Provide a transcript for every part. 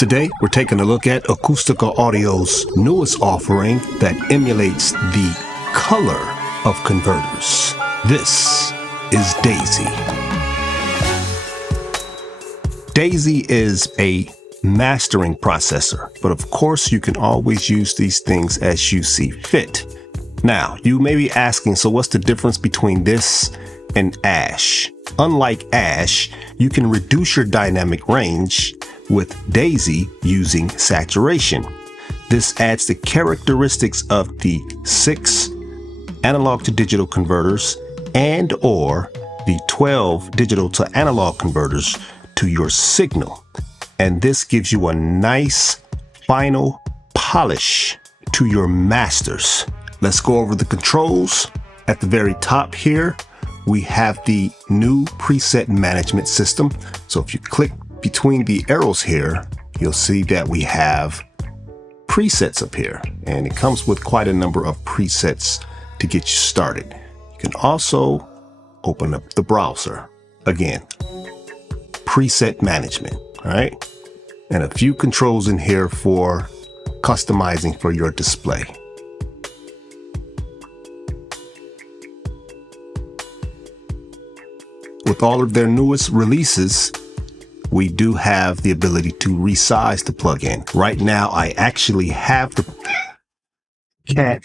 Today, we're taking a look at Acustica Audio's newest offering that emulates the color of converters. This is Daisy. Daisy is a mastering processor, but of course you can always use these things as you see fit. Now, you may be asking, so what's the difference between this and Ash? Unlike Ash, you can reduce your dynamic range with Daisy using saturation. This adds the characteristics of the 6 analog to digital converters and or the 12 digital to analog converters to your signal. And this gives you a nice final polish to your masters. Let's go over the controls. At the very top here, we have the new preset management system. So if you click between the arrows here, you'll see that we have presets up here, and it comes with quite a number of presets to get you started. You can also open up the browser. Again, preset management, all right? And a few controls in here for customizing for your display. With all of their newest releases, we do have the ability to resize the plugin. Right now, I actually have the cat.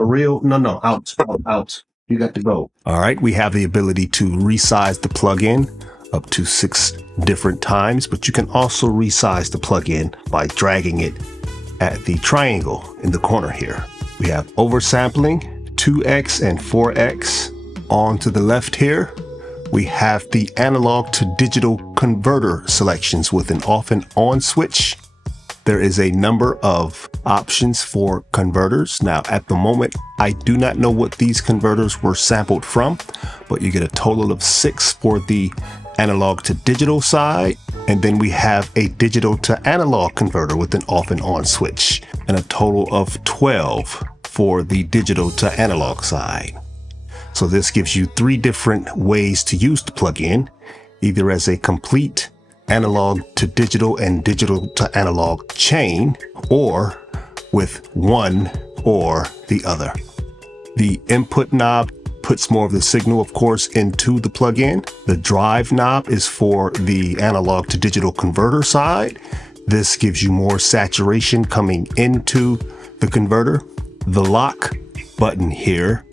Out. You got to go. All right, we have the ability to resize the plugin up to 6 different times, but you can also resize the plugin by dragging it at the triangle in the corner here. We have oversampling, 2x and 4x. On to the left here, we have the analog to digital converter selections with an off and on switch. There is a number of options for converters. Now, at the moment, I do not know what these converters were sampled from, but you get a total of 6 for the analog to digital side. And then we have a digital to analog converter with an off and on switch, and a total of 12 for the digital to analog side. So this gives you 3 different ways to use the plugin, either as a complete analog to digital and digital to analog chain, or with one or the other. The input knob puts more of the signal, of course, into the plugin. The drive knob is for the analog to digital converter side. This gives you more saturation coming into the converter. The lock button here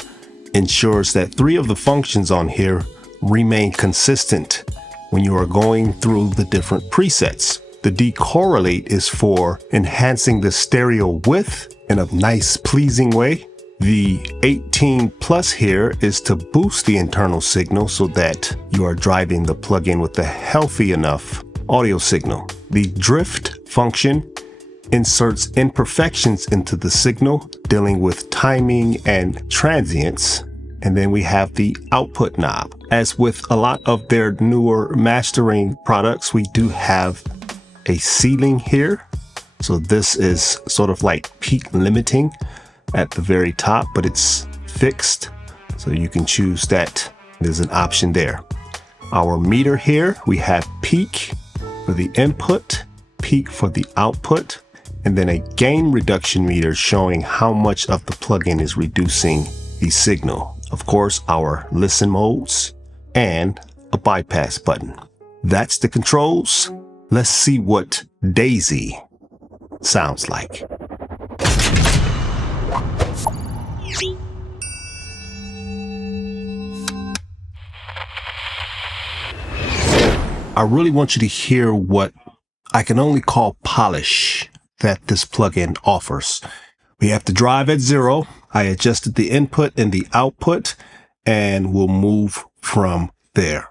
ensures that 3 of the functions on here remain consistent when you are going through the different presets. The decorrelate is for enhancing the stereo width in a nice, pleasing way. The 18 plus here is to boost the internal signal so that you are driving the plugin with a healthy enough audio signal. The drift function inserts imperfections into the signal, dealing with timing and transients. And then we have the output knob. As with a lot of their newer mastering products, we do have a ceiling here. So this is sort of like peak limiting at the very top, but it's fixed. So you can choose that. There's an option there. Our meter here, we have peak for the input, peak for the output, and then a gain reduction meter showing how much of the plugin is reducing the signal. Of course, our listen modes and a bypass button. That's the controls. Let's see what Daisy sounds like. I really want you to hear what I can only call polish that this plugin offers. We have the drive at 0. I adjusted the input and the output, and we'll move from there.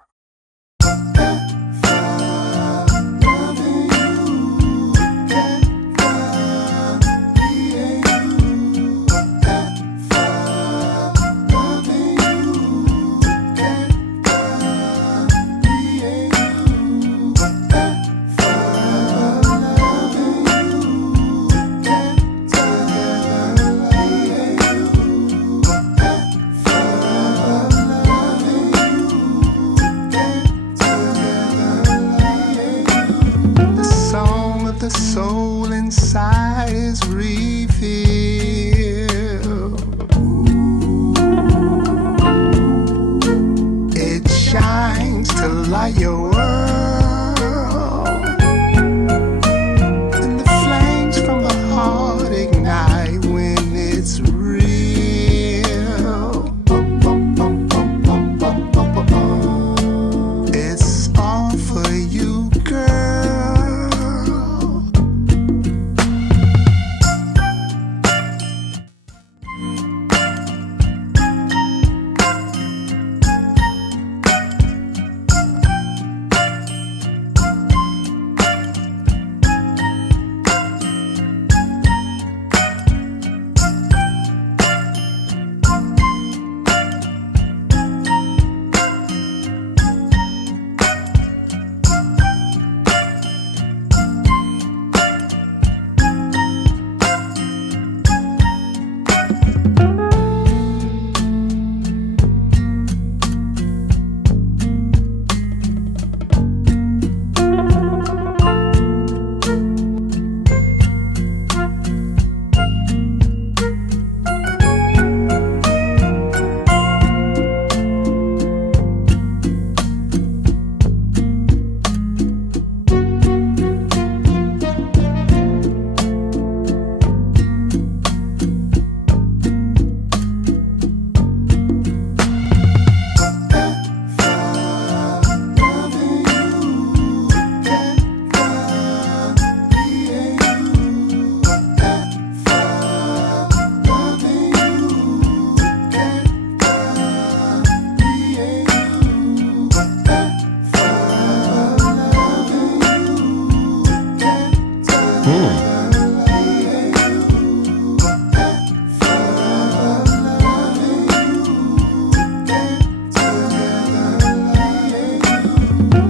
the soul inside is revealed. It shines to light your world, and the flames from the heart ignite when it's real. It's all for you, girl.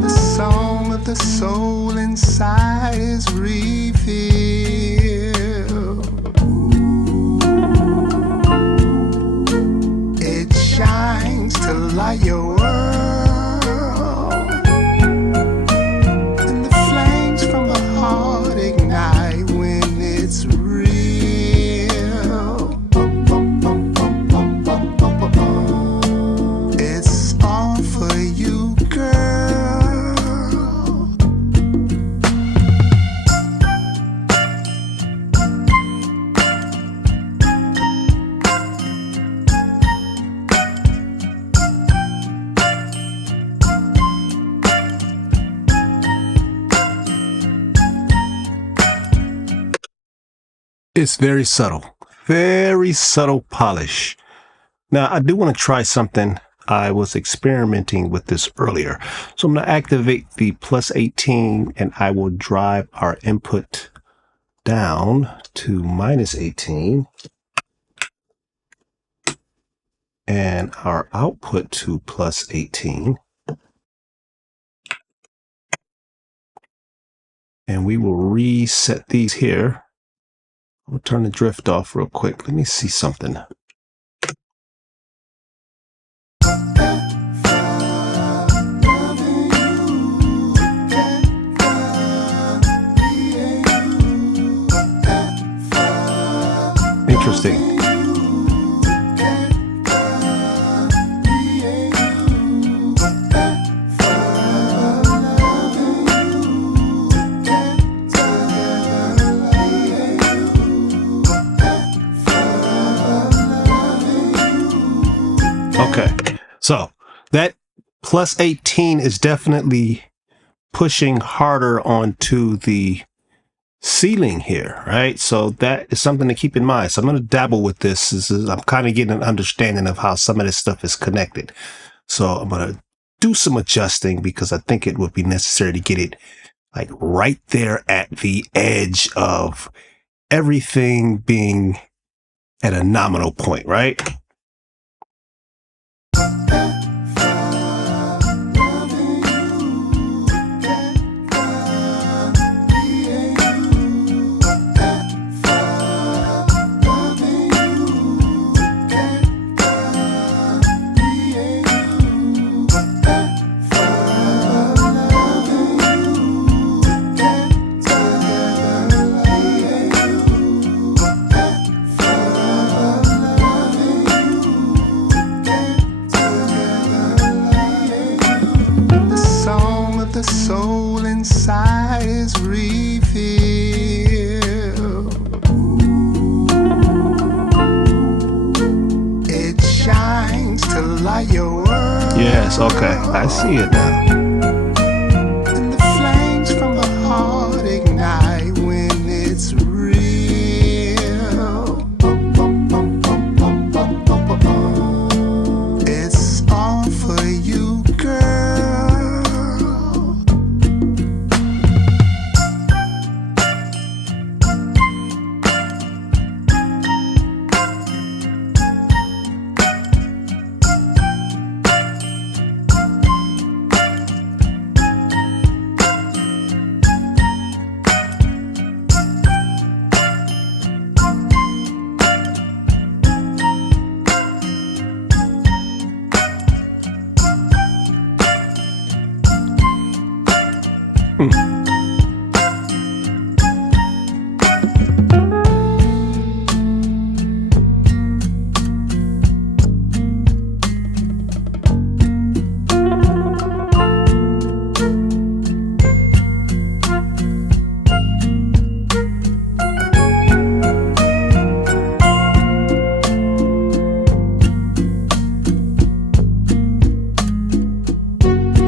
The song of the soul inside is revealed. It shines to light your world, and the flames from the heart ignite when it's real. It's all for you, girl. It's very subtle polish. Now, I do want to try something. I was experimenting with this earlier. So I'm going to activate the +18, and I will drive our input down to -18 and our output to +18. And we will reset these here. I'll turn the drift off real quick. Let me see something. Interesting. Okay, so that +18 is definitely pushing harder onto the ceiling here, right? So that is something to keep in mind. So I'm going to dabble with this. I'm kind of getting an understanding of how some of this stuff is connected. So I'm going to do some adjusting because I think it would be necessary to get it like right there at the edge of everything being at a nominal point, right? this. Okay, I see it now. And the flames from the heart ignite when it's real. It's all for you, girl.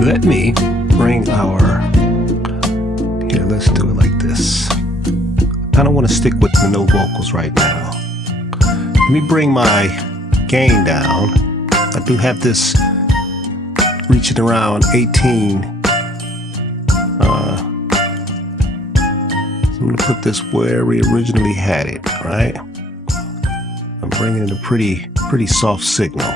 Let me bring our, here, let's do it like this. I don't want to stick with the no vocals right now. Let me bring my gain down. I do have this reaching around 18. So I'm going to put this where we originally had it, right? I'm bringing in a pretty soft signal.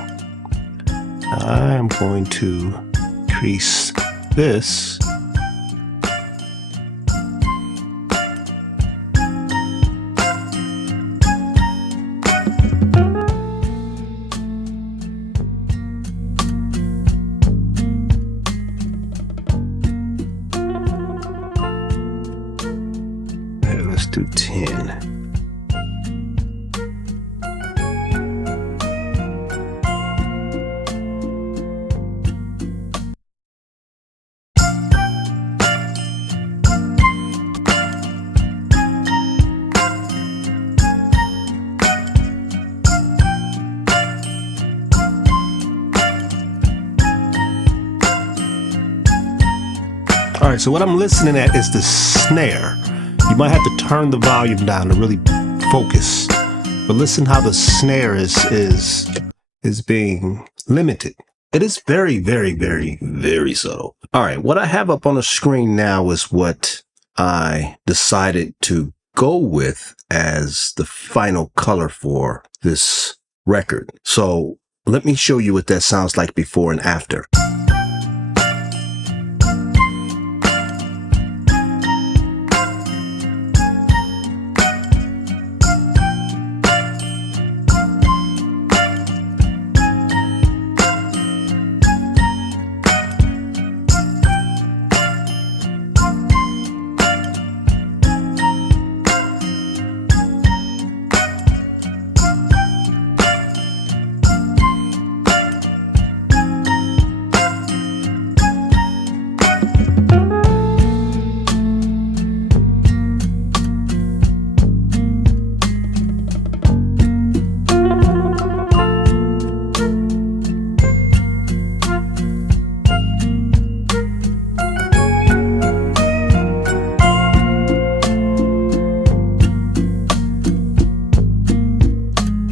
I'm going to increase this. And let's do 10. All right, so what I'm listening at is the snare. You might have to turn the volume down to really focus, but listen how the snare is being limited. It is very, very, very, very subtle. All right, what I have up on the screen now is what I decided to go with as the final color for this record. So let me show you what that sounds like before and after.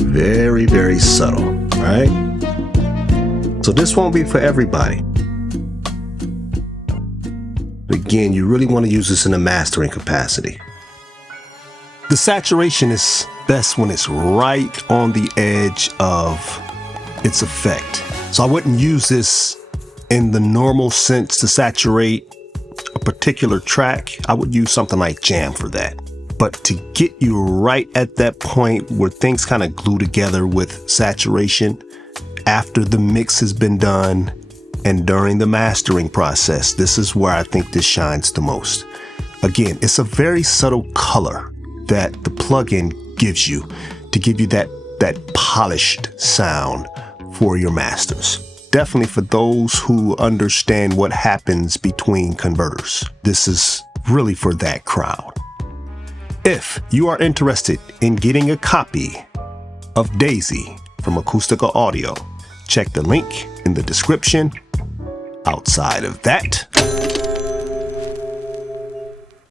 Very, very subtle, right? So this won't be for everybody. But again, you really want to use this in a mastering capacity. The saturation is best when it's right on the edge of its effect. So I wouldn't use this in the normal sense to saturate a particular track. I would use something like Jam for that. But to get you right at that point where things kind of glue together with saturation after the mix has been done and during the mastering process, this is where I think this shines the most. Again, it's a very subtle color that the plugin gives you to give you that polished sound for your masters. Definitely for those who understand what happens between converters. This is really for that crowd. If you are interested in getting a copy of Daisy from Acoustica Audio, check the link in the description Outside of that,